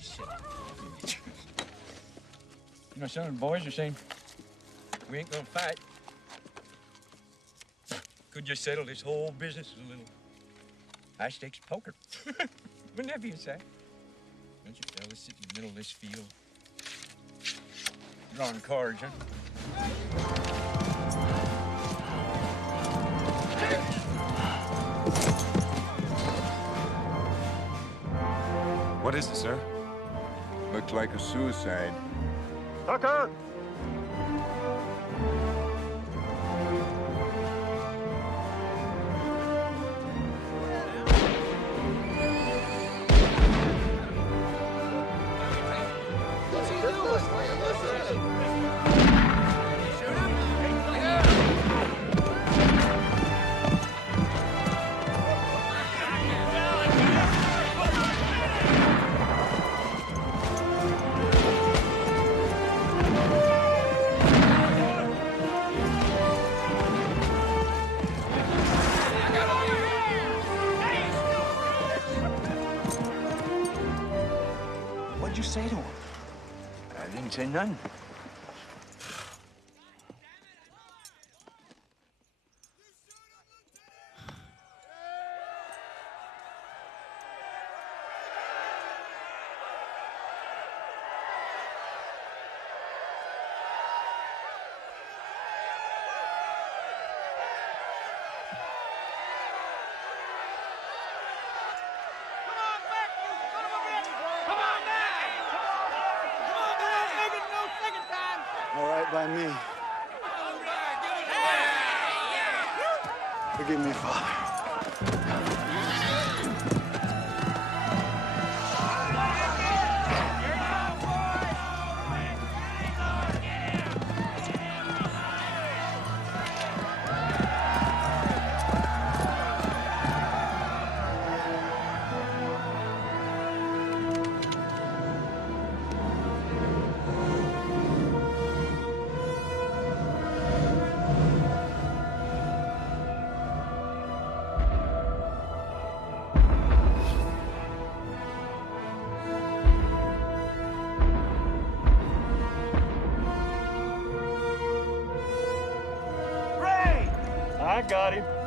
Shit. You know, some of the boys are saying we ain't gonna fight. Could just settle this whole business as a little high stakes poker. Wouldn't that be a sight? Don't you fellas sit in the middle of this field? Drawing cards, huh? What is it, sir? Looks like a suicide. Tucker! What'd you say to him? I didn't say nothing. All right by me. Forgive me, Father. I got him.